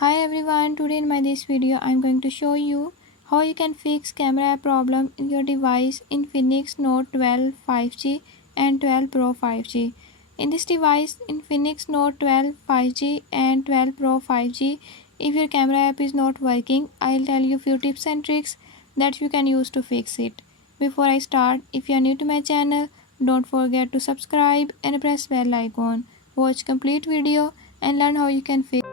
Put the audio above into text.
Hi everyone, today in my this video I'm going to show you how you can fix camera problem in your device Infinix Note 12 5G and 12 Pro 5G. In this device Infinix Note 12 5G and 12 Pro 5G, if your camera app is not working, I'll tell you few tips and tricks that you can use to fix it. Before I start, if you are new to my channel, don't forget to subscribe and press bell icon. Watch complete video and learn how you can fix